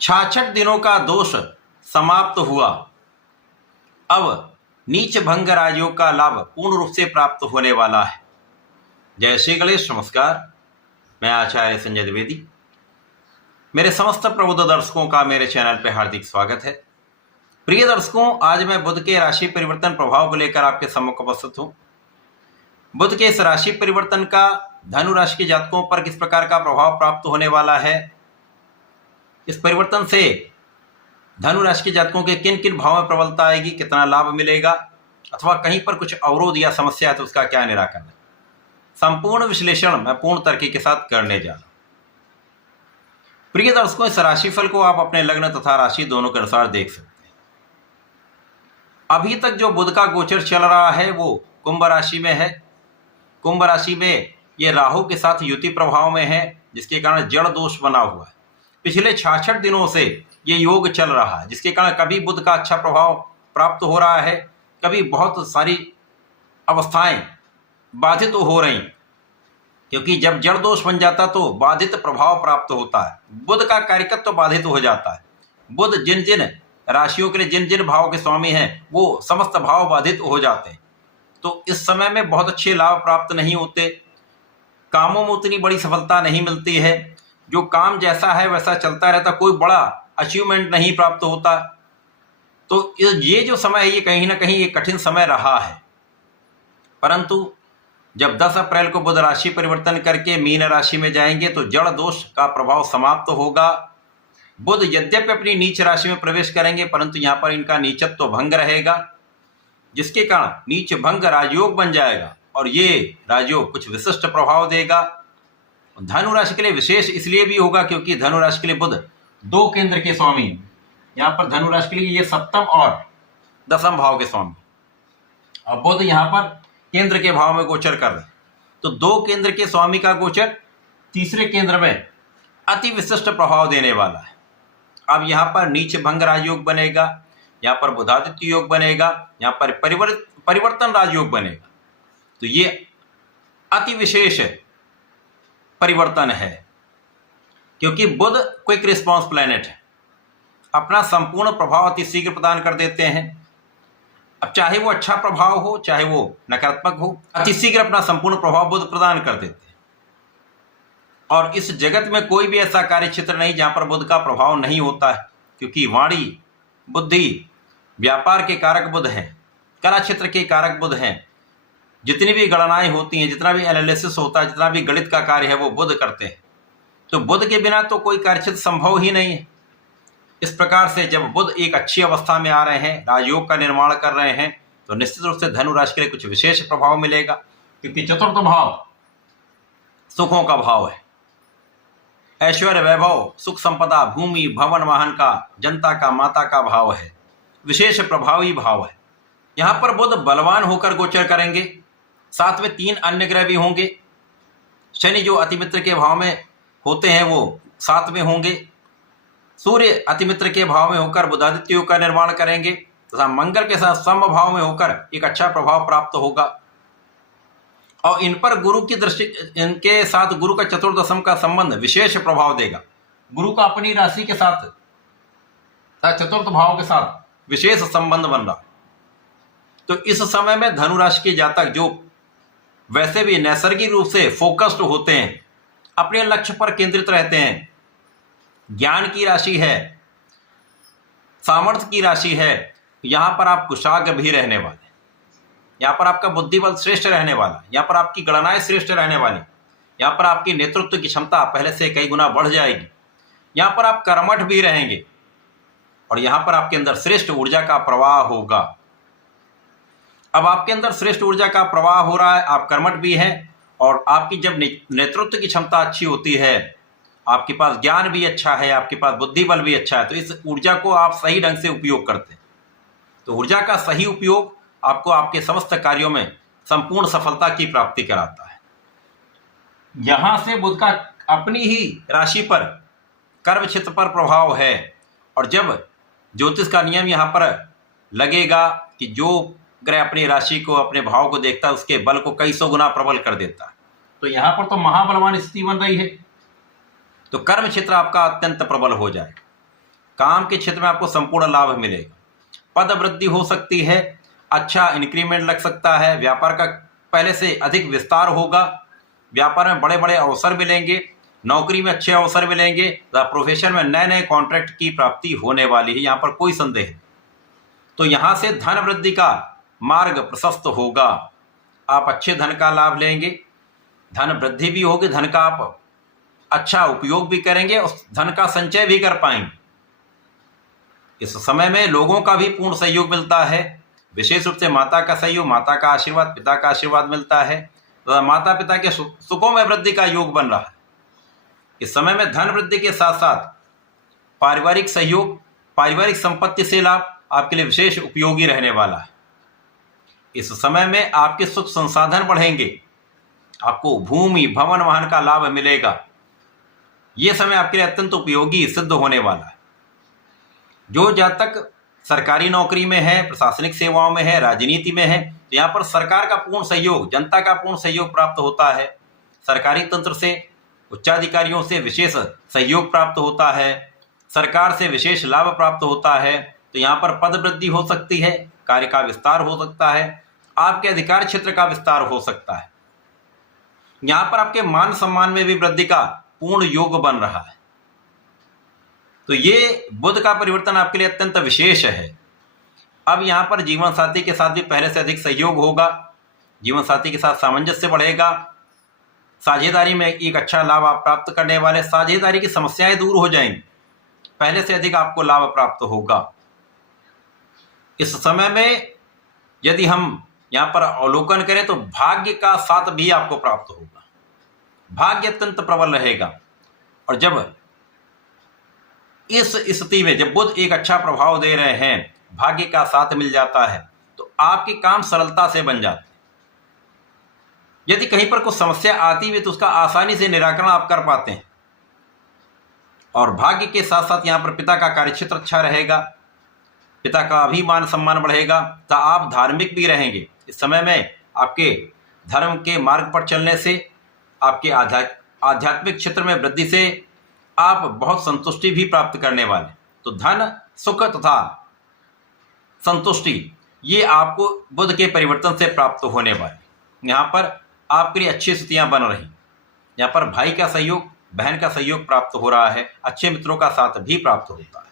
66 दिनों का दोष समाप्त हुआ। अब नीच भंग राजयोग का लाभ पूर्ण रूप से प्राप्त होने वाला है। जय श्री गणेश। नमस्कार, मैं आचार्य संजय द्विवेदी। मेरे समस्त प्रबुद्ध दर्शकों का मेरे चैनल पर हार्दिक स्वागत है। प्रिय दर्शकों, आज मैं बुध के राशि परिवर्तन प्रभाव को लेकर आपके सम्मुख उपस्थित हूँ। बुध के इस राशि परिवर्तन का धनु राशि के जातकों पर किस प्रकार का प्रभाव प्राप्त होने वाला है, इस परिवर्तन से धनु राशि के जातकों के किन किन भावों में प्रबलता आएगी, कितना लाभ मिलेगा, अथवा कहीं पर कुछ अवरोध या समस्या है तो उसका क्या निराकरण है, संपूर्ण विश्लेषण मैं पूर्ण तर्क के साथ करने जा रहा हूं। प्रिय दर्शकों, इस राशिफल को आप अपने लग्न तथा राशि दोनों के अनुसार देख सकते हैं। अभी तक जो बुध का गोचर चल रहा है वो कुंभ राशि में है। कुंभ राशि में ये राहु के साथ युति प्रभाव में है, जिसके कारण जड़ दोष बना हुआ है। पिछले 66 दिनों से ये योग चल रहा है, जिसके कारण कभी बुध का अच्छा प्रभाव प्राप्त हो रहा है, कभी बहुत सारी अवस्थाएं बाधित हो रही, क्योंकि जब जड़ दोष बन जाता तो बाधित प्रभाव प्राप्त होता है। बुध का कार्यकत्व तो बाधित हो जाता है। बुध जिन जिन राशियों के लिए जिन जिन भाव के स्वामी हैं वो समस्त भाव बाधित हो जाते हैं। तो इस समय में बहुत अच्छे लाभ प्राप्त नहीं होते, कामों में उतनी बड़ी सफलता नहीं मिलती है, जो काम जैसा है वैसा चलता रहता, कोई बड़ा अचीवमेंट नहीं प्राप्त होता। तो ये जो समय है ये कहीं ना कहीं एक कठिन समय रहा है। परंतु जब 10 अप्रैल को बुध राशि परिवर्तन करके मीन राशि में जाएंगे तो जड़ दोष का प्रभाव समाप्त होगा। बुध यद्यपि अपनी नीच राशि में प्रवेश करेंगे, परंतु यहाँ पर इनका नीचत्व भंग रहेगा, जिसके कारण नीच भंग राजयोग बन जाएगा और ये राजयोग कुछ विशिष्ट प्रभाव देगा। धनु राशि के लिए विशेष इसलिए भी होगा क्योंकि धनु राशि के लिए बुध 2 केंद्र के स्वामी, यहाँ पर धनु राशि के लिए ये 7म और 10म भाव के स्वामी, और बुध यहाँ पर केंद्र के भाव में गोचर कर रहे हैं। तो 2 केंद्र के स्वामी का गोचर तीसरे केंद्र में अति विशिष्ट प्रभाव देने वाला है। अब यहाँ पर नीच भंग राजयोग बनेगा, यहाँ पर बुधादित्य योग बनेगा, यहाँ पर परिवर्तन राजयोग बनेगा। तो ये अति विशेष परिवर्तन है, क्योंकि बुध क्विक रिस्पॉन्स प्लैनेट है, अपना संपूर्ण प्रभाव अति शीघ्र प्रदान कर देते हैं। अब चाहे वो अच्छा प्रभाव हो चाहे वो नकारात्मक हो, अति शीघ्र अपना संपूर्ण प्रभाव बुध प्रदान कर देते हैं। और इस जगत में कोई भी ऐसा कार्य क्षेत्र नहीं जहां पर बुध का प्रभाव नहीं होता है, क्योंकि वाणी, बुद्धि, व्यापार के कारक बुध हैं, कला क्षेत्र के कारक बुध हैं। जितनी भी गणनाएं होती हैं, जितना भी एनालिसिस होता है, जितना भी गणित का कार्य है वो बुध करते हैं। तो बुध के बिना तो कोई कार्यक्षेत्र संभव ही नहीं है। इस प्रकार से जब बुध एक अच्छी अवस्था में आ रहे हैं, राजयोग का निर्माण कर रहे हैं, तो निश्चित रूप से धनु राशि के लिए कुछ विशेष प्रभाव मिलेगा, क्योंकि चतुर्थ भाव सुखों का भाव है। ऐश्वर्य, वैभव, सुख संपदा, भूमि, भवन, वाहन का, जनता का, माता का भाव है, विशेष प्रभावी भाव है। यहाँ पर बुध बलवान होकर गोचर करेंगे, साथ में 3 अन्य ग्रह भी होंगे। शनि जो अतिमित्र के भाव में होते हैं वो साथ में होंगे। सूर्य अतिमित्र के भाव में होकर बुधादित्य योग का निर्माण करेंगे तथा मंगल के साथ सम भाव में होकर एक अच्छा प्रभाव प्राप्त होगा। और इन पर गुरु की दृष्टि, इनके साथ गुरु का चतुर्दशम का संबंध विशेष प्रभाव देगा। गुरु का अपनी राशि के साथ चतुर्थ भाव के साथ विशेष संबंध बन रहा। तो इस समय में धनु राशि के जातक जो वैसे भी नैसर्गिक रूप से फोकस्ड होते हैं, अपने लक्ष्य पर केंद्रित रहते हैं, ज्ञान की राशि है, सामर्थ्य की राशि है, यहाँ पर आप कुशाग्र भी रहने वाले, यहाँ पर आपका बुद्धिबल श्रेष्ठ रहने वाला, यहाँ पर आपकी गणनाएं श्रेष्ठ रहने वाली, यहाँ पर आपकी नेतृत्व की क्षमता पहले से कई गुना बढ़ जाएगी, यहाँ पर आप कर्मठ भी रहेंगे और यहाँ पर आपके अंदर श्रेष्ठ ऊर्जा का प्रवाह होगा। अब आपके अंदर श्रेष्ठ ऊर्जा का प्रवाह हो रहा है, आप कर्मठ भी हैं, और आपकी जब नेतृत्व की क्षमता अच्छी होती है, आपके पास ज्ञान भी अच्छा है, आपके पास बुद्धि बल भी अच्छा है, तो इस ऊर्जा को आप सही ढंग से उपयोग करते हैं। तो ऊर्जा का सही उपयोग आपको आपके समस्त कार्यों में संपूर्ण सफलता की प्राप्ति कराता है। यहां से बुध का अपनी ही राशि पर कर्म क्षेत्र पर प्रभाव है, और जब ज्योतिष का नियम यहाँ पर लगेगा कि जो ग्रह अपनी राशि को, अपने भाव को देखता है, उसके बल को कई सौ गुना प्रबल कर देता है। तो यहाँ पर तो महाबलवान स्थिति बन रही है, तो कर्म क्षेत्र आपका अत्यंत प्रबल हो जाए। काम के क्षेत्र में आपको संपूर्ण लाभ मिलेगा। पद वृद्धि हो सकती है, अच्छा इंक्रीमेंट लग सकता है, व्यापार का पहले से अधिक विस्तार होगा, व्यापार में बड़े बड़े अवसर मिलेंगे, नौकरी में अच्छे अवसर मिलेंगे, प्रोफेशन में नए नए कॉन्ट्रैक्ट की प्राप्ति होने वाली है, यहाँ पर कोई संदेह नहीं। तो यहाँ से धन वृद्धि का मार्ग प्रशस्त होगा, आप अच्छे धन का लाभ लेंगे, धन वृद्धि भी होगी, धन का आप अच्छा उपयोग भी करेंगे, उस धन का संचय भी कर पाएंगे। इस समय में लोगों का भी पूर्ण सहयोग मिलता है, विशेष रूप से माता का सहयोग, माता का आशीर्वाद, पिता का आशीर्वाद मिलता है, तो माता पिता के सुखों में वृद्धि का योग बन रहा है। इस समय में धन वृद्धि के साथ साथ पारिवारिक सहयोग, पारिवारिक संपत्ति से लाभ आपके लिए विशेष उपयोगी रहने वाला है। इस समय में आपके सुख संसाधन बढ़ेंगे, आपको भूमि भवन वाहन का लाभ मिलेगा। यह समय आपके लिए अत्यंत उपयोगी सिद्ध होने वाला है। जो जातक सरकारी नौकरी में है, प्रशासनिक सेवाओं में है, राजनीति में है, तो यहाँ पर सरकार का पूर्ण सहयोग, जनता का पूर्ण सहयोग प्राप्त होता है। सरकारी तंत्र से, उच्चाधिकारियों से विशेष सहयोग प्राप्त होता है, सरकार से विशेष लाभ प्राप्त होता है। तो यहाँ पर पद वृद्धि हो सकती है, कार्य का विस्तार हो सकता है, आपके अधिकार क्षेत्र का विस्तार हो सकता है। यहाँ पर आपके मान सम्मान में भी वृद्धि का पूर्ण योग बन रहा है। तो ये बुध का परिवर्तन आपके लिए अत्यंत विशेष है। अब यहाँ पर जीवन साथी के साथ भी पहले से अधिक सहयोग होगा, जीवन साथी के साथ सामंजस्य बढ़ेगा, साझेदारी में एक अच्छा लाभ आप प्राप्त करने वाले, साझेदारी की समस्याएं दूर हो जाएंगी, पहले से अधिक आपको लाभ प्राप्त होगा। इस समय में यदि हम यहाँ पर अवलोकन करें तो भाग्य का साथ भी आपको प्राप्त होगा, भाग्य अत्यंत प्रबल रहेगा। और जब इस स्थिति में जब बुध एक अच्छा प्रभाव दे रहे हैं, भाग्य का साथ मिल जाता है, तो आपके काम सरलता से बन जाते हैं। यदि कहीं पर कुछ समस्या आती है तो उसका आसानी से निराकरण आप कर पाते हैं। और भाग्य के साथ साथ यहाँ पर पिता का कार्यक्षेत्र अच्छा रहेगा, पिता का अभिमान सम्मान बढ़ेगा, तो आप धार्मिक भी रहेंगे। इस समय में आपके धर्म के मार्ग पर चलने से, आपके आध्यात्मिक क्षेत्र में वृद्धि से आप बहुत संतुष्टि भी प्राप्त करने वाले। तो धन, सुख तथा संतुष्टि ये आपको बुध के परिवर्तन से प्राप्त होने वाले। यहाँ पर आपके लिए अच्छी स्थितियाँ बन रही। यहाँ पर भाई का सहयोग, बहन का सहयोग प्राप्त हो रहा है, अच्छे मित्रों का साथ भी प्राप्त होता है।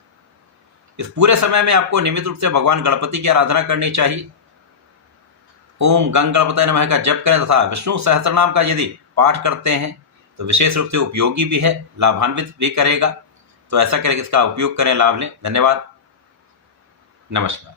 इस पूरे समय में आपको नियमित रूप से भगवान गणपति की आराधना करनी चाहिए। ओम गंग गणपतये नमः का जप करें तथा विष्णु सहस्त्रनाम का यदि पाठ करते हैं तो विशेष रूप से उपयोगी भी है, लाभान्वित भी करेगा। तो ऐसा करके इसका उपयोग करें, लाभ लें। धन्यवाद, नमस्कार।